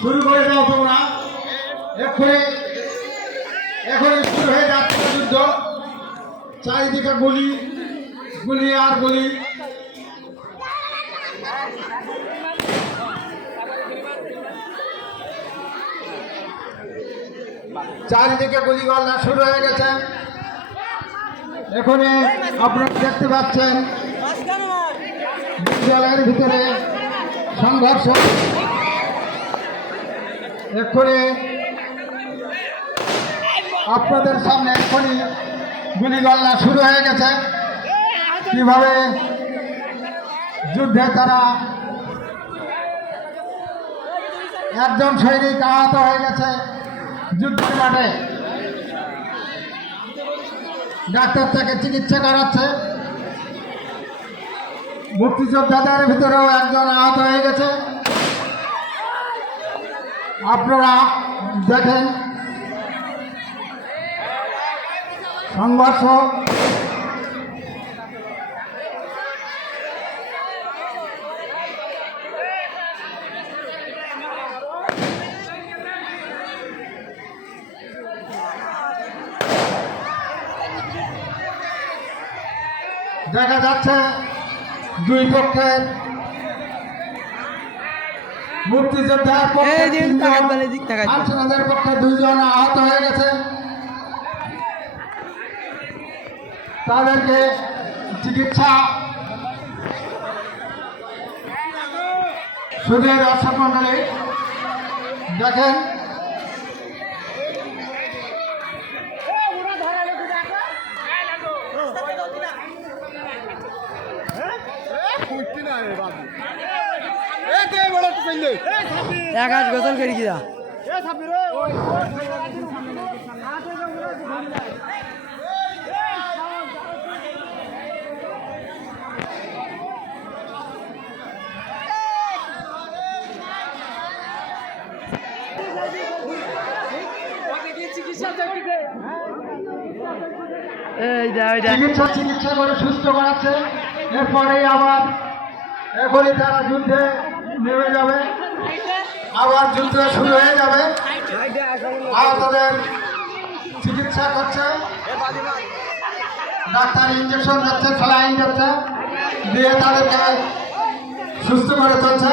শুরু করে দাও তোমরা এক্ষুনি এখনই শুরু হয়ে যাচ্ছে যুদ্ধ। চারিদিকে গুলি গুলি আর গুলি। চারিদিকে গুলিগোলা শুরু হয়ে গেছে। এখানে আপনারা দেখতে পাচ্ছেন বিদ্যালয়ের ভিতরে সংঘর্ষ। এক্ষুনি আপনাদের সামনে এক্ষুনি গুলিগোলা শুরু হয়ে গেছে। কিভাবে যুদ্ধে তারা একজন সৈনিক আহত হয়ে গেছে যুদ্ধের মাঠে। ডাক্তার তাকে চিকিৎসা করাচ্ছে। মুক্তিযোদ্ধাদের ভিতরেও একজন আহত হয়ে গেছে। আপনারা দেখেন সংঘর্ষ। দেখা যাচ্ছে দুই পক্ষের মুক্তিযোদ্ধার পক্ষে আনসারদের পক্ষে দুইজন আহত হয়ে গেছে। তাদেরকে চিকিৎসা সুদের দর্শক মন্ডলী দেখেন এক গোসল করি কি চিকিৎসা করে সুস্থ করাচ্ছে। এরপরেই আবার এখনই তারা যুদ্ধে নেমে যাবে। আবার যুদ্ধ শুরু হয়ে যাবে। আহতদের চিকিৎসা করছে, ডাক্তার ইঞ্জেকশন দিচ্ছে, স্যালাইন দিচ্ছে, দিয়ে তাদেরকে সুস্থ করে চলছে।